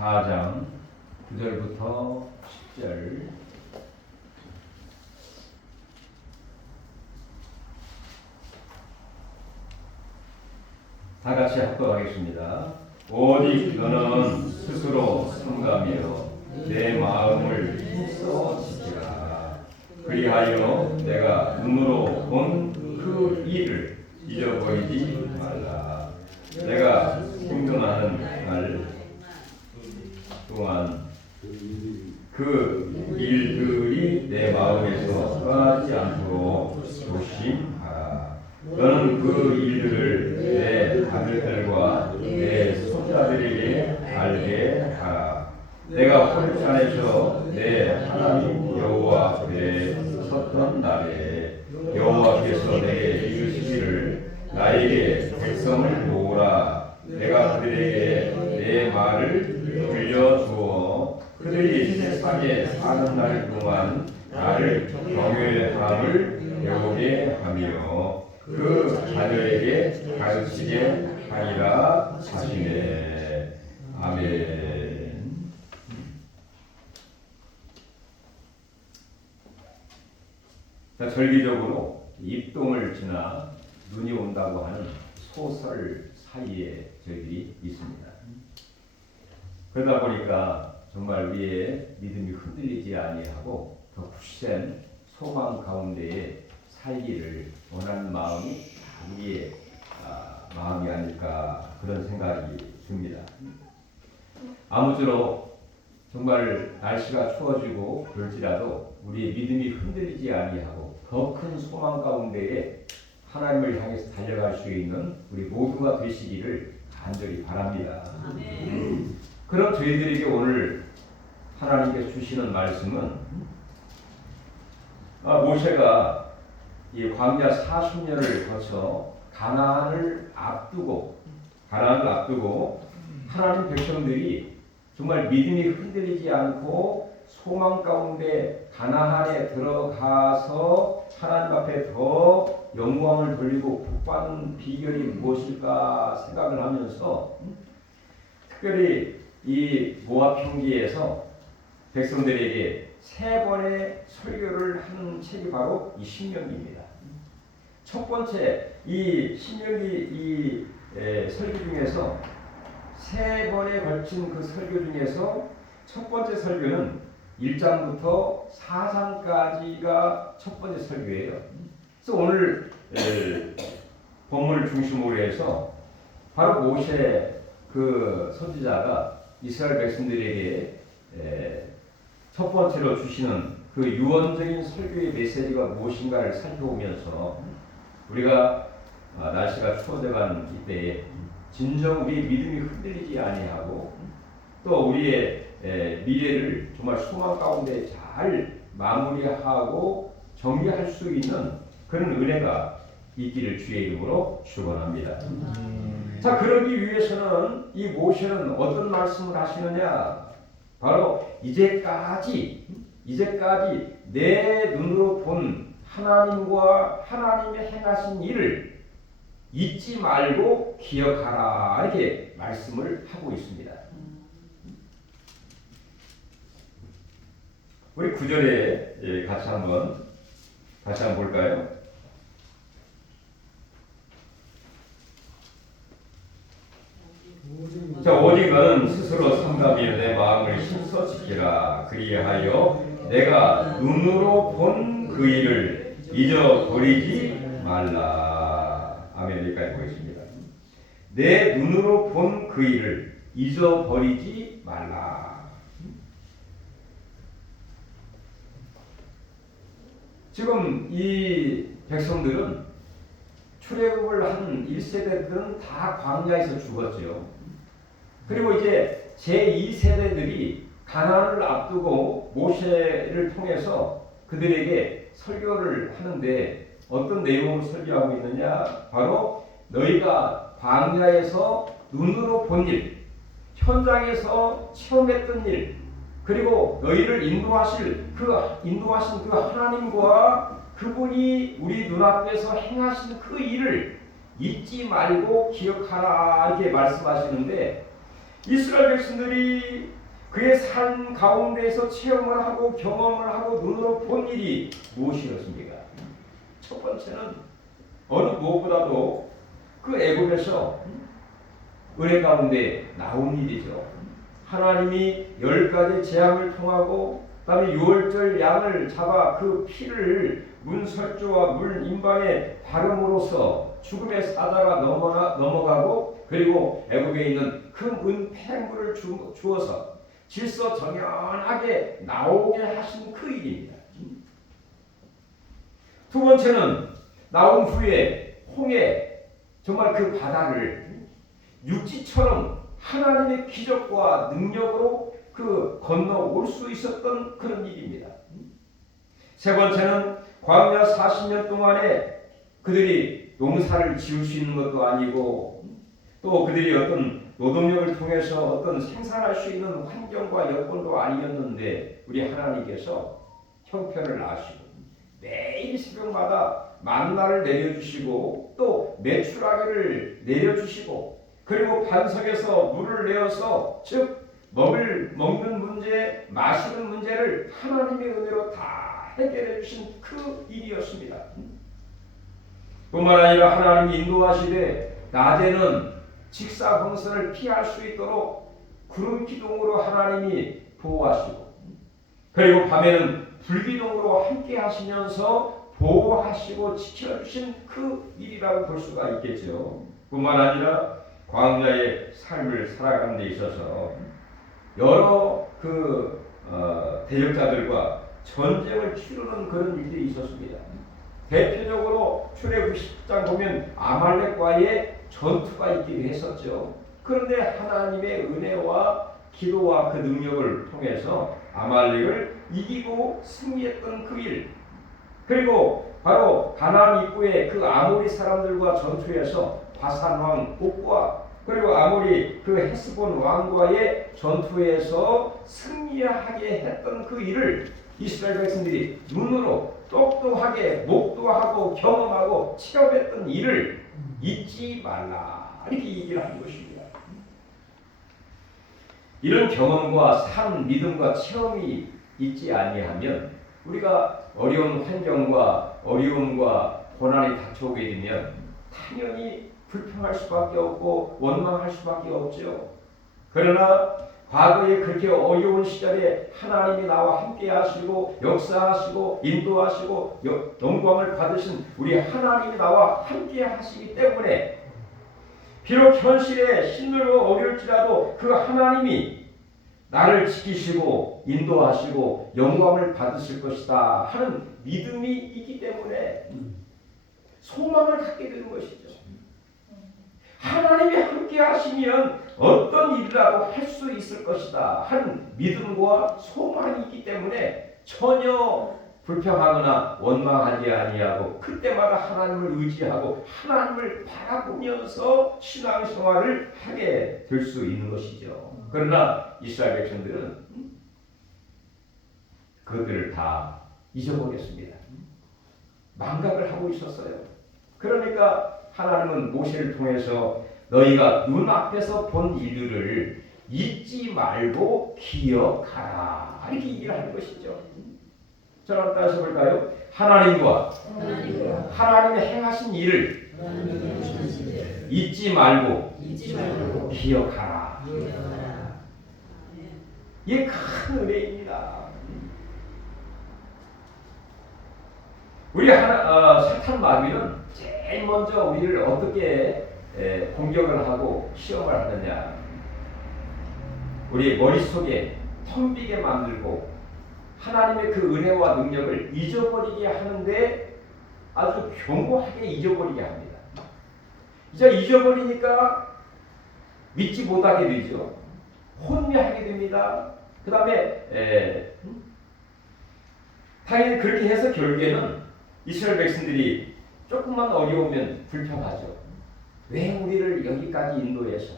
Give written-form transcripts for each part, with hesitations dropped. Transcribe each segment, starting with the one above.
4장 9절부터 10절. 다 같이 합독하겠습니다. 오직 너는 스스로 삼가며 내 마음을 힘써 지키라. 그리하여 내가 눈으로 본 그 일을 잊어버리지 말라. 내가 생존하는 날 동안 그 일들이 내 마음에서 떠나지 않도록 조심하라. 너는 그 일들을 내 아들들과 내 손자들에게 알게 하라. 내가 홀산에서 내 하나님 여호와 앞에 섰던 날에 여호와께서 내게 이르시기를 나에게 백성을 모으라. 내가 그들에게 내 말을 들려주어 그들이 세상에 사는 날 동안 나를 경외함을 배우게 하며 그 자녀에게 가르치게 하리라 하시네. 아멘. 자, 절기적으로 입동을 지나 눈이 온다고 하는 소설 사이에 저희들이 있습니다. 그러다 보니까 정말 우리의 믿음이 흔들리지 아니하고 더 굳센 소망 가운데에 살기를 원하는 마음이 우리의 마음이 아닐까 그런 생각이 듭니다. 아무쪼록 정말 날씨가 추워지고 그럴지라도 우리의 믿음이 흔들리지 아니하고 더 큰 소망 가운데에 하나님을 향해서 달려갈 수 있는 우리 모두가 되시기를 간절히 바랍니다. 그럼 저희들에게 오늘 하나님께서 주시는 말씀은 모세가 이 광야 40년을 거쳐 가나안을 앞두고 하나님 백성들이 정말 믿음이 흔들리지 않고 소망 가운데 가나안에 들어가서 하나님 앞에 더 영광을 돌리고 복받는 비결이 무엇일까 생각을 하면서 특별히 이 모압 평지에서 백성들에게 3번의 설교를 하는 책이 바로 이 신명기입니다. 첫 번째 이 신명기 이 설교 중에서 3번에 걸친 그 설교 중에서 첫 번째 설교는 1장부터 4장까지가 첫 번째 설교예요. 그래서 오늘 본문을 중심으로 해서 바로 모세 그 선지자가 이스라엘 백성들에게 첫 번째로 주시는 그 유언적인 설교의 메시지가 무엇인가를 살펴보면서 우리가 날씨가 추워져가는 이때에 진정 우리의 믿음이 흔들리지 아니하고 또 우리의 미래를 정말 소망 가운데 잘 마무리하고 정리할 수 있는 그런 은혜가 있기를 주의 이름으로 축원합니다. 자, 그러기 위해서는 이 모세는 어떤 말씀을 하시느냐? 바로 이제까지 내 눈으로 본 하나님과 하나님의 행하신 일을 잊지 말고 기억하라 이렇게 말씀을 하고 있습니다. 우리 9절에 같이 한번 볼까요? 자, 오직 너는 스스로 삼가며 내 마음을 힘써 지키라. 그리하여 내가 눈으로 본 그 일을 잊어버리지 말라. 아멘. 여기까지 보겠습니다. 내 눈으로 본 그 일을 잊어버리지 말라. 지금 이 백성들은 출애굽을 한 1세대들은 다 광야에서 죽었죠. 그리고 이제 제2세대들이 가나안을 앞두고 모세를 통해서 그들에게 설교를 하는데 어떤 내용을 설교하고 있느냐? 바로 너희가 광야에서 눈으로 본 일, 현장에서 체험했던 일, 그리고 너희를 인도하신 그 하나님과 그분이 우리 눈앞에서 행하신 그 일을 잊지 말고 기억하라 이렇게 말씀하시는데 이스라엘 백성들이 그의 삶 가운데에서 체험을 하고 경험을 하고 눈으로 본 일이 무엇이었습니까? 첫 번째는 어느 무엇보다도 그 애굽에서 은혜 가운데 나온 일이죠. 하나님이 10가지 재앙을 통하고 그다음에 유월절 양을 잡아 그 피를 문설주와 물 임방에 바름으로써 죽음의 사자가 넘어가고 그리고 애굽에 있는 큰 은폐물을 주어서 질서 정연하게 나오게 하신 그 일입니다. 두 번째는 나온 후에 홍해 정말 그 바다를 육지처럼 하나님의 기적과 능력으로 그 건너올 수 있었던 그런 일입니다. 세 번째는 광야 40년 동안에 그들이 농사를 지을 수 있는 것도 아니고 또 그들이 어떤 노동력을 통해서 어떤 생산할 수 있는 환경과 여건도 아니었는데 우리 하나님께서 형편을 아시고 매일 새벽마다 만나를 내려주시고 또 메추라기를 내려주시고 그리고 반석에서 물을 내어서 즉 먹는 문제, 마시는 문제를 하나님의 은혜로 다 해결해 주신 그 일이었습니다. 뿐만 아니라 하나님이 인도하시되 낮에는 직사광선을 피할 수 있도록 구름 기둥으로 하나님이 보호하시고 그리고 밤에는 불기둥으로 함께 하시면서 보호하시고 지켜주신 그 일이라고 볼 수가 있겠죠. 뿐만 아니라 광야의 삶을 살아가는 데 있어서 여러 대적자들과 전쟁을 치르는 그런 일들이 있었습니다. 대표적으로 출애굽 10장 보면 아말렉과의 전투가 있기도 했었죠. 그런데 하나님의 은혜와 기도와 그 능력을 통해서 아말렉을 이기고 승리했던 그 일, 그리고 바로 가나안 입구의 그 아모리 사람들과 전투에서 바산 왕 옥과 그리고 아모리 그 헤스본 왕과의 전투에서 승리하게 했던 그 일을 이스라엘 백성들이 눈으로 똑똑하게 목도하고 경험하고 체험했던 일을 잊지 말라 이렇게 얘기를 하는 것입니다. 이런 경험과 삶, 믿음과 체험이 있지 아니하면 우리가 어려운 환경과 어려움과 고난이 닥쳐오게 되면 당연히 불평할 수밖에 없고 원망할 수밖에 없죠. 그러나 과거에 그렇게 어려운 시절에 하나님이 나와 함께 하시고 역사하시고 인도하시고 영광을 받으신 우리 하나님이 나와 함께 하시기 때문에 비록 현실에 힘들고 어려울지라도 그 하나님이 나를 지키시고 인도하시고 영광을 받으실 것이다 하는 믿음이 있기 때문에 소망을 갖게 되는 것이죠. 하나님이 함께 하시면 어떤 일이라도 할 수 있을 것이다 하는 믿음과 소망이 있기 때문에 전혀 불평하거나 원망하지 아니하고 그때마다 하나님을 의지하고 하나님을 바라보면서 신앙생활을 하게 될 수 있는 것이죠. 그러나 이스라엘 백성들은 그들을 다 잊어버렸습니다. 망각을 하고 있었어요. 그러니까 하나님은 모세를 통해서 너희가 눈앞에서 본 일들을 잊지 말고 기억하라 이렇게 얘기를 하는 것이죠. 저랑 따라서 볼까요? 하나님과 하나님의 행하신 일을 잊지 말고 기억하라. 이게 큰 은혜입니다. 우리 사탄 마귀는 제일 먼저 우리를 어떻게 공격을 하고 시험을 하느냐. 우리 머릿속에 텅 비게 만들고 하나님의 그 은혜와 능력을 잊어버리게 하는데 아주 견고하게 잊어버리게 합니다. 이제 잊어버리니까 믿지 못하게 되죠. 혼미하게 됩니다. 그 다음에 당연히 그렇게 해서 결국에는 이스라엘 백성들이 조금만 어려우면 불평하죠. 왜 우리를 여기까지 인도해서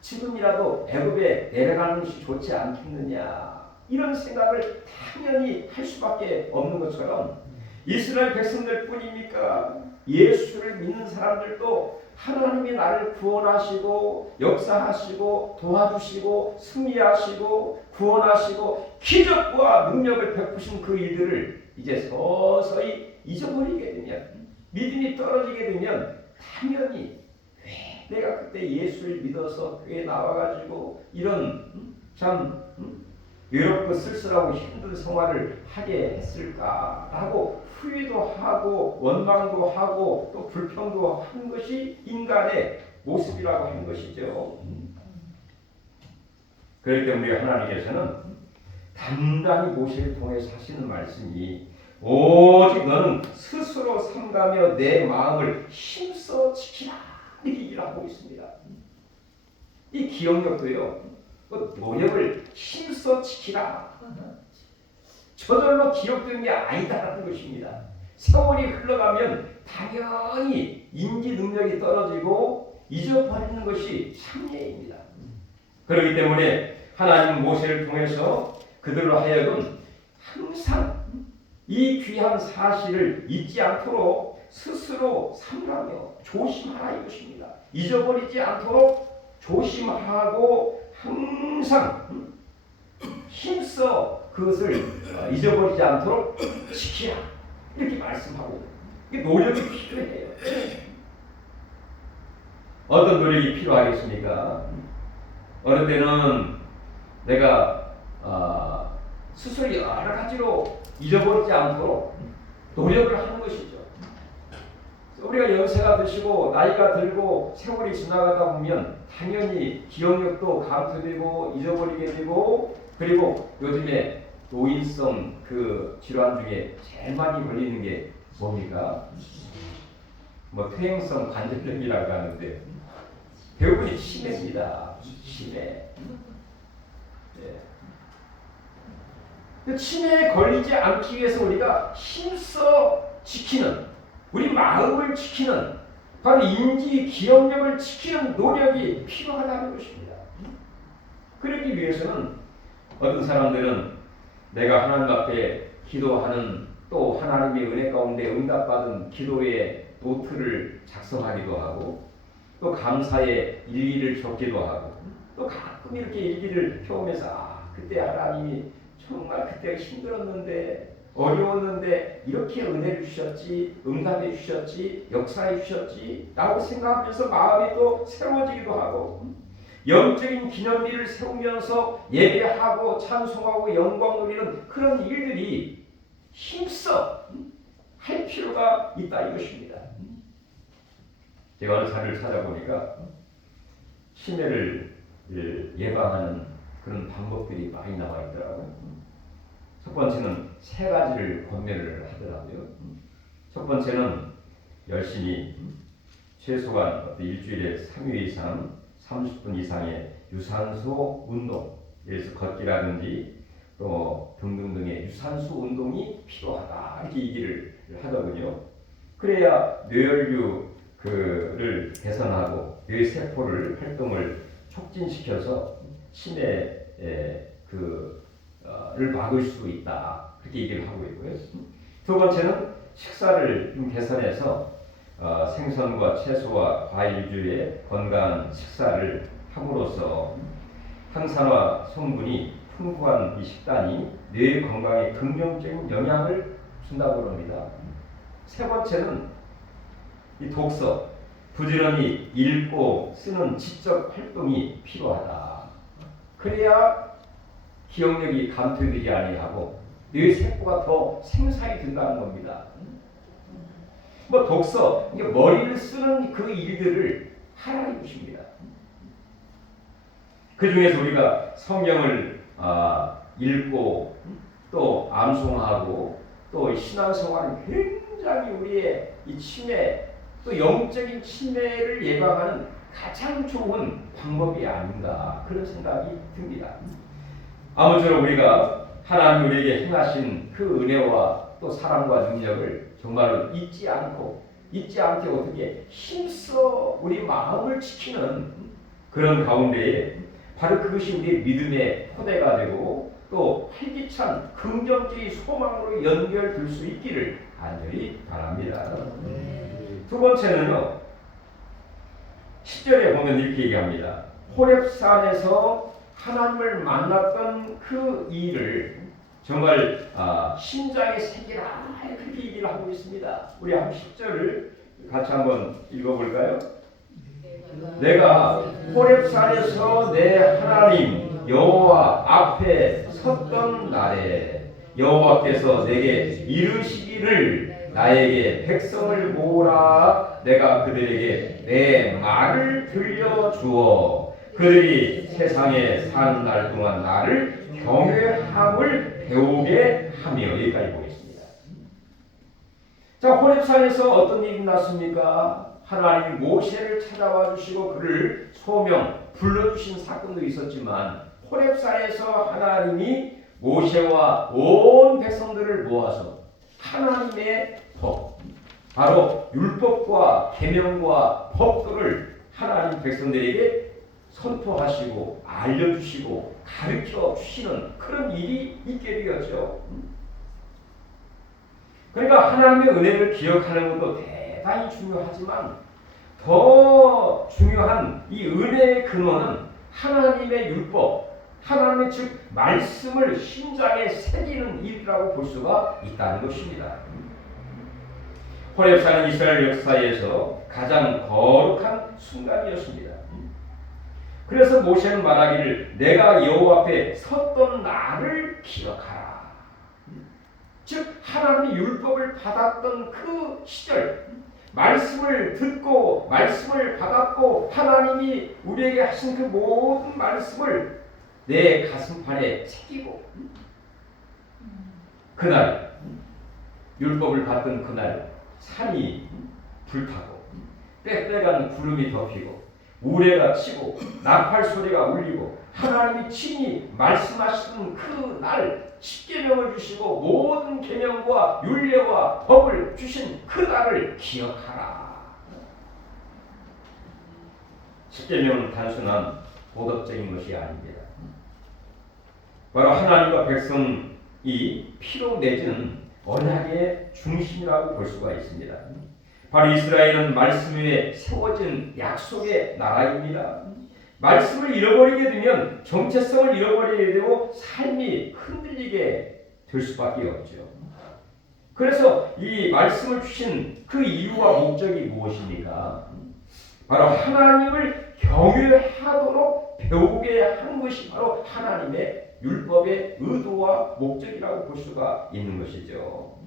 지금이라도 애굽에 내려가는 것이 좋지 않겠느냐 이런 생각을 당연히 할 수밖에 없는 것처럼 이스라엘 백성들 뿐입니까? 예수를 믿는 사람들도 하나님이 나를 구원하시고 역사하시고 도와주시고 승리하시고 구원하시고 기적과 능력을 베푸신 그 일들을 이제 서서히 잊어버리게 되면, 믿음이 떨어지게 되면 당연히 왜 내가 그때 예수를 믿어서 교회에 나와가지고 이런 참 외롭고 쓸쓸하고 힘든 생활을 하게 했을까라고 후회도 하고 원망도 하고 또 불평도 한 것이 인간의 모습이라고 하는 것이죠. 그렇기 때문에 하나님께서는 단단히 모세를 통해서 하시는 말씀이 오직 너는 스스로 삼가며 내 마음을 힘써 지키라, 이렇게 일하고 있습니다. 이 기억력도요, 노력을 힘써 지키라, 저절로 기억되는 게 아니다라는 것입니다. 세월이 흘러가면 당연히 인지 능력이 떨어지고 잊어버리는 것이 참예입니다. 그렇기 때문에 하나님 모세를 통해서 그들로 하여금 항상 이 귀한 사실을 잊지 않도록 스스로 삼가며 조심하라 이것입니다. 잊어버리지 않도록 조심하고 항상 힘써 그것을 잊어버리지 않도록 지키라, 이렇게 말씀하고, 이게 노력이 필요해요. 어떤 노력이 필요하겠습니까? 어느 때는 내가 스스로 여러 가지로 잊어버리지 않도록 노력을 하는 것이죠. 우리가 연세가 드시고 나이가 들고 세월이 지나가다 보면 당연히 기억력도 감퇴되고 잊어버리게 되고, 그리고 요즘에 노인성 그 질환 중에 제일 많이 걸리는 게 뭡니까? 퇴행성 관절염이라고 하는데 대부분이 치매입니다. 치매. 네. 치매에 걸리지 않기 위해서 우리가 힘써 지키는, 우리 마음을 지키는, 바로 인지 기억력을 지키는 노력이 필요하다는 것입니다. 그러기 위해서는 어떤 사람들은 내가 하나님 앞에 기도하는, 또 하나님의 은혜 가운데 응답받은 기도의 노트를 작성하기도 하고, 또 감사의 일기를 적기도 하고, 또 가끔 이렇게 일기를 펴오면서 그때 하나님이 정말 그때 힘들었는데 어려웠는데 이렇게 은혜를 주셨지, 응답해 주셨지, 역사해 주셨지 라고 생각하면서 마음이 또 새로워지기도 하고, 영적인 기념비를 세우면서 예배하고 찬송하고 영광 돌리는 그런 일들이 힘써 할 필요가 있다 이것입니다. 제가 어느 자료를 찾아보니까 치매를 예방하는 그런 방법들이 많이 나와 있더라고요. 첫 번째는 세 가지를 권면을 하더라고요. 첫 번째는 열심히 최소한 일주일에 3회 이상 30분 이상의 유산소 운동, 예를 들어서 걷기라든지 또 등등등의 유산소 운동이 필요하다, 이렇게 얘기를 하더군요. 그래야 뇌혈류를 개선하고 뇌세포를 활동을 촉진시켜서 치매를 막을 수 있다, 그렇게 얘기를 하고 있고요. 두 번째는 식사를 좀 개선해서 생선과 채소와 과일 위주의 건강한 식사를 함으로써 항산화 성분이 풍부한 이 식단이 뇌 건강에 긍정적인 영향을 준다고 합니다. 세 번째는 이 독서, 부지런히 읽고 쓰는 지적 활동이 필요하다. 그래야 기억력이 감퇴되지 아니하고 뇌 세포가 더 생산이 된다는 겁니다. 독서, 머리를 쓰는 그 일들을 하라는 것입니다. 그 중에서 우리가 성경을 읽고 또 암송하고 또 신앙생활은 굉장히 우리의 이 치매, 또 영적인 치매를 예방하는 가장 좋은 방법이 아닌가, 그런 생각이 듭니다. 아무쪼록 우리가 하나님 우리에게 행하신 그 은혜와 또 사랑과 능력을 정말로 잊지 않게 어떻게 힘써 우리 마음을 지키는 그런 가운데에 바로 그것이 우리의 믿음의 토대가 되고 또 활기찬 긍정적인 소망으로 연결될 수 있기를 간절히 바랍니다. 두 번째는요. 10절에 보면 이렇게 얘기합니다. 호렙산에서 하나님을 만났던 그 일을 정말 심장에 새기라 그렇게 얘기를 하고 있습니다. 우리 한 10절을 같이 한번 읽어볼까요? 내가 호렙산에서 내 하나님 여호와 앞에 섰던 날에 여호와께서 내게 이르시기를 나에게 백성을 모으라. 내가 그들에게 내 말을 들려주어 그들이 세상에 사는 날 동안 나를 경외함을 배우게 하며. 여기까지 보겠습니다. 자, 호렙산에서 어떤 일이 났습니까? 하나님이 모세를 찾아와 주시고 그를 소명 불러주신 사건도 있었지만 호렙산에서 하나님이 모세와 온 백성들을 모아서 하나님의 법, 바로 율법과 계명과 법도를 하나님 백성들에게 선포하시고 알려주시고 가르쳐 주시는 그런 일이 있게 되었죠. 그러니까 하나님의 은혜를 기억하는 것도 대단히 중요하지만 더 중요한 이 은혜의 근원은 하나님의 율법, 하나님의 즉 말씀을 심장에 새기는 일이라고 볼 수가 있다는 것입니다. 호렙산은 이스라엘 역사에서 가장 거룩한 순간이었습니다. 그래서 모세는 말하기를 내가 여호와 앞에 섰던 날을 기억하라. 즉 하나님의 율법을 받았던 그 시절, 말씀을 듣고 말씀을 받았고 하나님이 우리에게 하신 그 모든 말씀을 내 가슴판에 새기고 그날 율법을 받던 그날 산이 불타고 빽빽한 구름이 덮이고 우레가 치고 나팔 소리가 울리고 하나님이 친히 말씀하시는 그날 십계명을 주시고 모든 계명과 율례와 법을 주신 그날을 기억하라. 십계명은 단순한 도덕적인 것이 아닙니다. 바로 하나님과 백성이 피로 맺은 언약의 중심이라고 볼 수가 있습니다. 바로 이스라엘은 말씀 위에 세워진 약속의 나라입니다. 말씀을 잃어버리게 되면 정체성을 잃어버리게 되고 삶이 흔들리게 될 수밖에 없죠. 그래서 이 말씀을 주신 그 이유와 목적이 무엇입니까? 바로 하나님을 경외하도록 배우게 한 것이 바로 하나님의 율법의 의도와 목적이라고 볼 수가 있는 것이죠.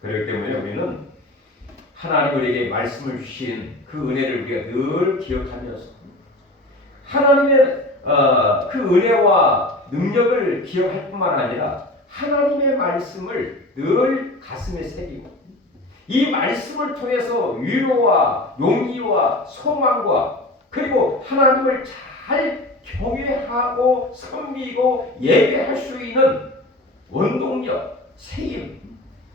그렇기 때문에 우리는 하나님 우리에게 말씀을 주신 그 은혜를 우리가 늘 기억하면서 하나님의 그 은혜와 능력을 기억할 뿐만 아니라 하나님의 말씀을 늘 가슴에 새기고 이 말씀을 통해서 위로와 용기와 소망과 그리고 하나님을 잘 경외하고 섬기고 예배할 수 있는 원동력, 세임,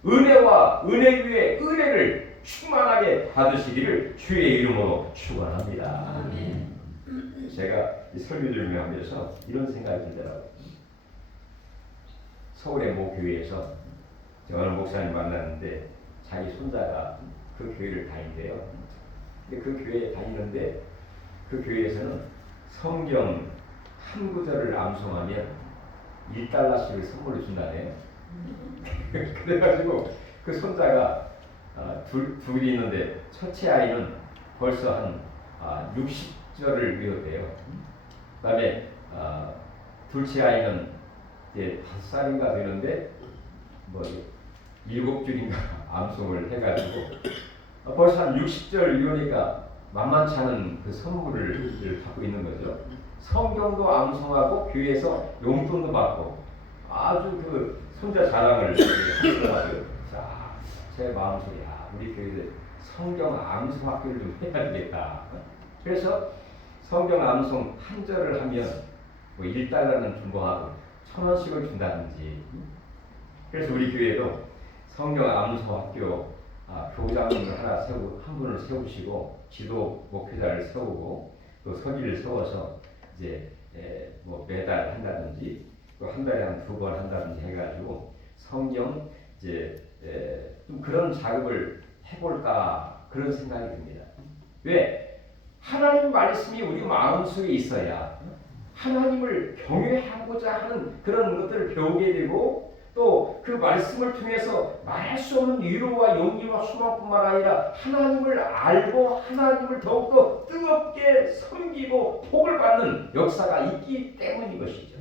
은혜와 은혜 위에 은혜를 충만하게 받으시기를 주의 이름으로 축원합니다. 제가 이 설교 준비하면서 이런 생각이 들더라고요. 서울의 모 교회에서 어느 목사님 만났는데 자기 손자가 그 교회를 다닌대요. 근데 그 교회에 다니는데 그 교회에서는 성경 한 구절을 암송하면 1달러씩을 선물로 준다네요. 그래가지고 그 손자가 둘이 있는데 첫째 아이는 벌써 한 60절을 외웠대요. 그 다음에 둘째 아이는 이제 5살인가 되는데 뭐 7줄인가 암송을 해가지고 벌써 한 60절 외우니까 만만치 않은 그 선물을 갖고 있는 거죠. 성경도 암송하고 교회에서 용돈도 받고 아주 그 손자 자랑을 하더라고요. 자, 제 마음속에 우리 교회에 성경 암송 학교를 좀 해야 되겠다. 그래서 성경 암송 한 절을 하면 뭐 1달러는 준거하고 1,000원씩을 준다든지. 그래서 우리 교회도 성경 암송 학교 교장님을 한 분을 세우시고 지도 목회자를 세우고 또 서기를 세워서 이제 뭐 매달 한다든지 한 달에 한 2번 한다든지 해가지고 성경 좀 그런 작업을 해볼까 그런 생각이 듭니다. 왜? 하나님 말씀이 우리 마음속에 있어야 하나님을 경외하고자 하는 그런 것들을 배우게 되고 또 그 말씀을 통해서 말할 수 없는 위로와 용기와 소망뿐만 아니라 하나님을 알고 하나님을 더욱더 뜨겁게 섬기고 복을 받는 역사가 있기 때문인 것이죠.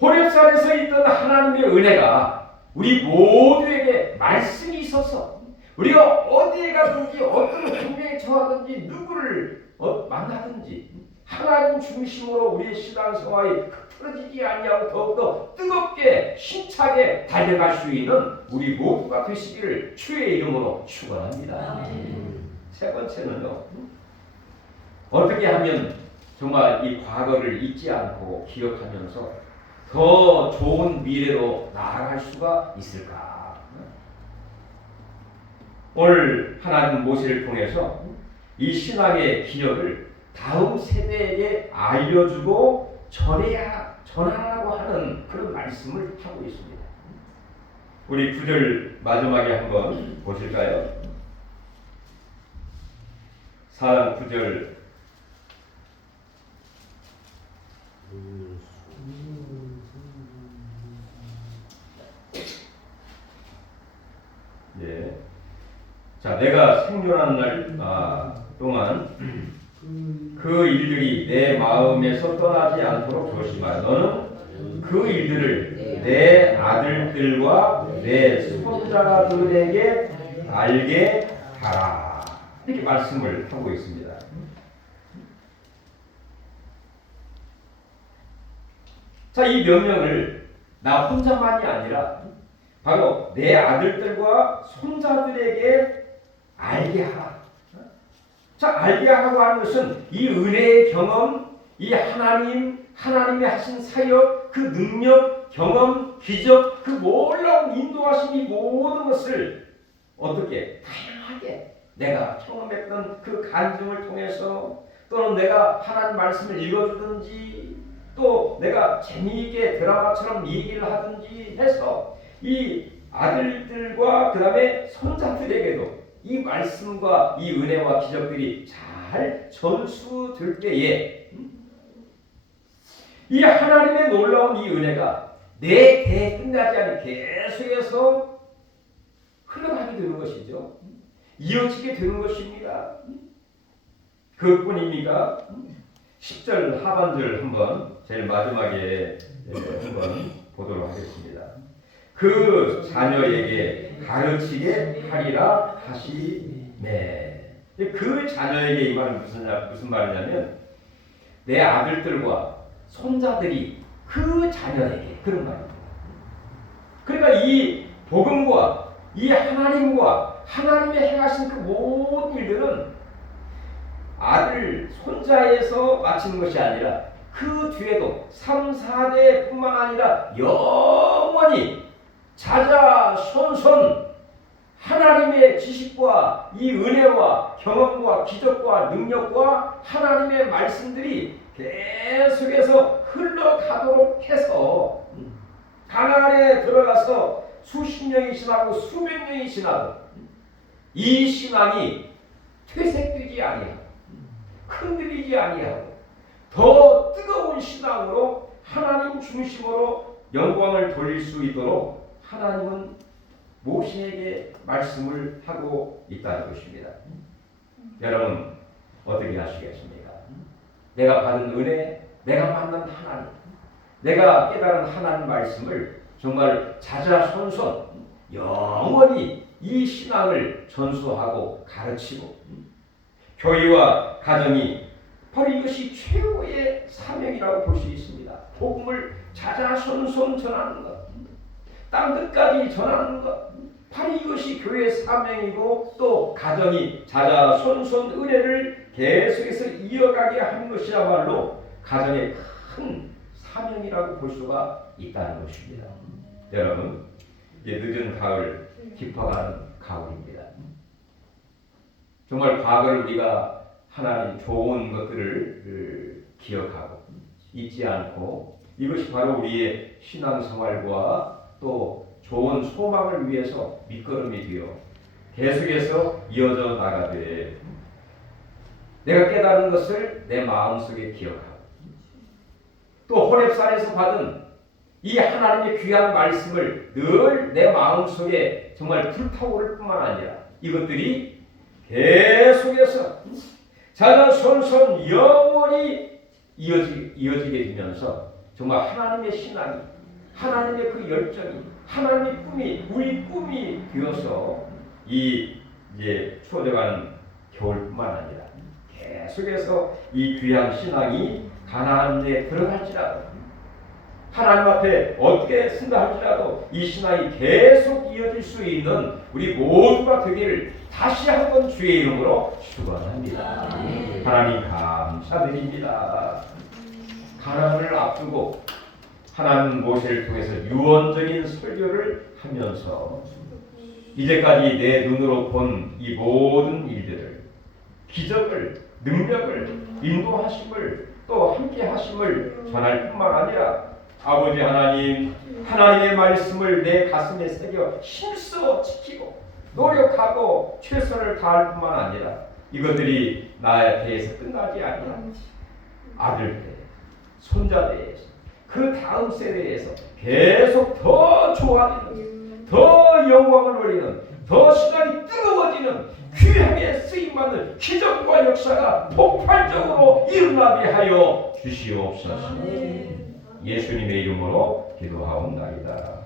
호렙산에서 있던 하나님의 은혜가 우리 모두에게 말씀이 있어서 우리가 어디에 가든지 어떤 환경에 처하든지 누구를 만나든지 하나님 중심으로 우리의 신앙생활이 흐트러지지 아니하고 더욱더 뜨겁게 힘차게 달려갈 수 있는 우리 모두가 되시기를 주의 이름으로 축원합니다. 세 번째는요. 어떻게 하면 정말 이 과거를 잊지 않고 기억하면서 더 좋은 미래로 나아갈 수가 있을까? 오늘 하나님 모세를 통해서 이 신앙의 기억을 다음 세대에게 알려주고 전하라고 하는 그런 말씀을 하고 있습니다. 우리 9절 마지막에 한번 보실까요? 4장 9절 예. 자, 내가 생존하는 날 동안 그 일들이 내 마음에서 떠나지 않도록 조심하라. 너는 그 일들을 내 아들들과 내 손자들에게 알게 하라. 이렇게 말씀을 하고 있습니다. 자, 이 명령을 나 혼자만이 아니라 바로 내 아들들과 손자들에게 알게 하라. 자, 알게 하라고 하는 것은 이 은혜의 경험, 이 하나님의 하신 사역, 그 능력, 경험, 기적, 그 놀라운 인도하신 이 모든 것을 어떻게 다양하게 내가 경험했던 그 간증을 통해서 또는 내가 하나님 말씀을 읽어주든지 또 내가 재미있게 드라마처럼 얘기를 하든지 해서 이 아들들과 그 다음에 손자들에게도 이 말씀과 이 은혜와 기적들이 잘 전수될 때에 이 하나님의 놀라운 이 은혜가 내 대에 끝나지 않고 계속해서 흘러가게 되는 것이죠. 이어지게 되는 것입니다. 그뿐입니까? 10절 하반절 한번 제일 마지막에 한번 보도록 하겠습니다. 그 자녀에게 가르치게 하리라 하시네. 그 자녀에게 이 말은 무슨 말이냐면 내 아들들과 손자들이 그 자녀에게 그런 말입니다. 그러니까 이 복음과 이 하나님과 하나님의 행하신 그 모든 일들은 아들, 손자에서 마치는 것이 아니라 그 뒤에도 3, 4대뿐만 아니라 영원히 자자, 손손 하나님의 지식과 이 은혜와 경험과 기적과 능력과 하나님의 말씀들이 계속해서 흘러가도록 해서 가나안에 들어가서 수십 년이 지나고 수백 년이 지나도 이 신앙이 퇴색되지 아니하고 흔들리지 아니하고 더 뜨거운 신앙으로 하나님 중심으로 영광을 돌릴 수 있도록 하나님은 모세에게 말씀을 하고 있다는 것입니다. 여러분 어떻게 하시겠습니까? 내가 받은 은혜, 내가 만난 하나님, 내가 깨달은 하나님 말씀을 정말 자자손손 영원히 이 신앙을 전수하고 가르치고 교회와 가정이 바로 이것이 최고의 사명이라고 볼 수 있습니다. 복음을 자자손손 전하는 것, 땅끝까지 전하는 것, 바로 이것이 교회의 사명이고 또 가정이 자자손손 은혜를 계속해서 이어가게 하는 것이야말로 가정의 큰 사명이라고 볼 수가 있다는 것입니다. 여러분, 이제 늦은 가을, 깊어가는 가을입니다. 정말 과거를 우리가 하나님 좋은 것들을 기억하고 잊지 않고 이것이 바로 우리의 신앙생활과 또 좋은 소망을 위해서 밑거름이 되어 계속해서 이어져 나가되 내가 깨달은 것을 내 마음속에 기억하고 또 호렙산에서 받은 이 하나님의 귀한 말씀을 늘 내 마음속에 정말 불타오를 뿐만 아니라 이것들이 계속해서 자자손손 영원히 이어지게 되면서 정말 하나님의 신앙이 하나님의 그 열정이 하나님의 꿈이 우리 꿈이 되어서 이 이제 추워져가는 겨울뿐만 아니라 계속해서 이 귀한 신앙이 가나안에 들어갈지라도 하나님 앞에 어떻게 쓴다 할지라도 이 신앙이 계속 이어질 수 있는 우리 모두가 되기를 다시 한번 주의 이름으로 축원합니다. 하나님 감사드립니다. 가나안을 앞두고 하나님 모세를 통해서 유언적인 설교를 하면서 이제까지 내 눈으로 본 이 모든 일들을 기적을 능력을 인도하심을 또 함께 하심을 전할 뿐만 아니라 아버지 하나님 하나님의 말씀을 내 가슴에 새겨 힘써 지키고 노력하고 최선을 다할 뿐만 아니라 이것들이 나에 대해서 끝나지 아니라 아들 때 손자 대에서 그 다음 세대에서 계속 더 좋아지는 더 영광을 올리는 더 신앙이 뜨거워지는 귀하게 쓰임받는 기적과 역사가 폭발적으로 일어나게 하여 주시옵소서. 예수님의 이름으로 기도하옵나이다.